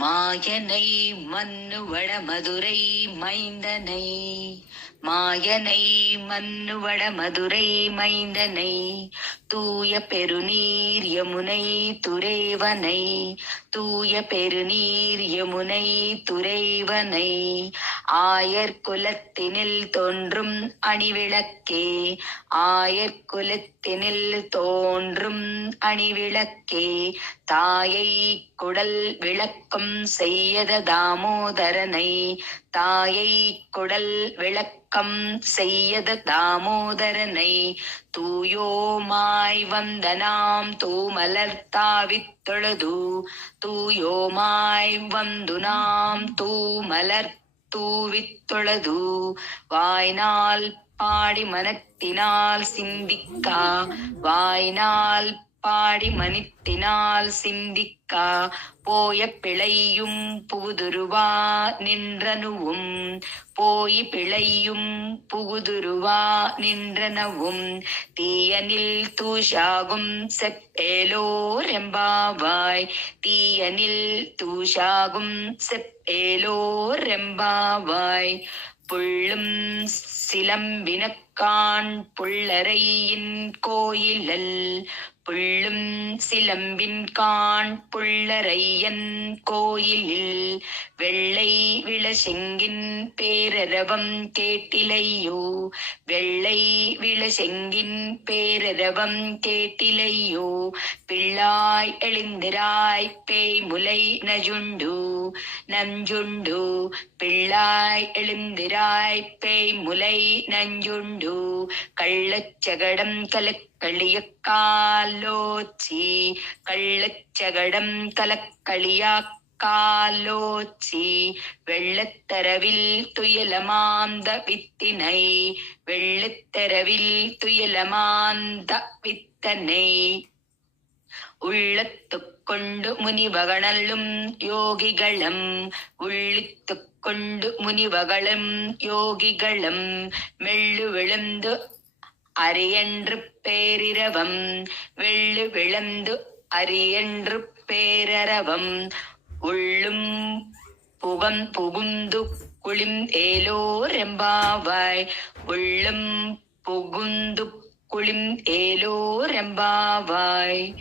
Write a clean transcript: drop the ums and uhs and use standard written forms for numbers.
மாயனை மன்னுவட மதுரை மைந்தனை, மாயனை மன்னுவட மதுரை மைந்தனை, தூய பெருநீர் யமுனை துறைவனை, தூய பெருநீர் யமுனை துறைவனை, ஆயர்குலத்தினில் தோன்றும் அணிவிளக்கே, ஆயர்குலத்தினில் தோன்றும் அணிவிளக்கே, தாயை குடல் விளக்கம் செய்யத தாமோதரனை, தாயை குடல் விளக்கம் செய்யத தாமோதரனை, தூயோமாய் வந்த நாம் தூமலர் தாவித் தொழுது, தூயோமாய் வந்து நாம் தூமலர் தூவித் தொழுது, வாய்நாள் பாடி மனத்தினால் சிந்திக்கா, வாய்நாள் பாடி மனித்தினால் சிந்திக்கா, போய பிழையும் புகுதுருவா நின்றனுவும், போய் பிழையும் புகுதுருவா நின்றனவும், தீயனில் தூஷாகும் செப்பேலோரெம்பாவாய், தீயனில் தூஷாகும் செப்பேலோரெம்பாவாய், புள்ளும் சிலம்பினக்கான் புள்ளரையின் கோயிலல், புள்ளும் சிலம்பின்கான் புள்ளரையன் கோயிலில், வெள்ளை விளசெங்கின் பேரரவம் கேட்டிலையோ, வெள்ளை விளசெங்கின் பேரரவம் கேட்டிலையோ, பிள்ளாய் எழுந்திராய் பேய்முலை நஞ்சுண்டு, நஞ்சுண்டு, பிள்ளாய் எழுந்திராய் பேய்முலை நஞ்சுண்டு, கள்ளச்சகடம் கலக்களியக்காலோச்சி, கள்ளச்சகடம் கலக்களியாக்காலோச்சி, வெள்ளத்தரவில் துயலமாந்த வித்தினை, வெள்ளத்தரவில் துயலமாந்த வித்தனை, உள்ளத்துக் கொண்டு முனிவகணலும் யோகிகளும், உள்ளித்துக் கொண்டு முனிவகளும் யோகிகளும், மெள்ளு விழுந்து அரியன்று பேரிரவம், வெள்ளு விழுந்து அரியன்று பேரரவம், உள்ளும் புகம் புகுந்து குளிம் ஏலோரெம்பாவாய், உள்ளும் புகுந்து குளிம் ஏலோரெம்பாவாய்.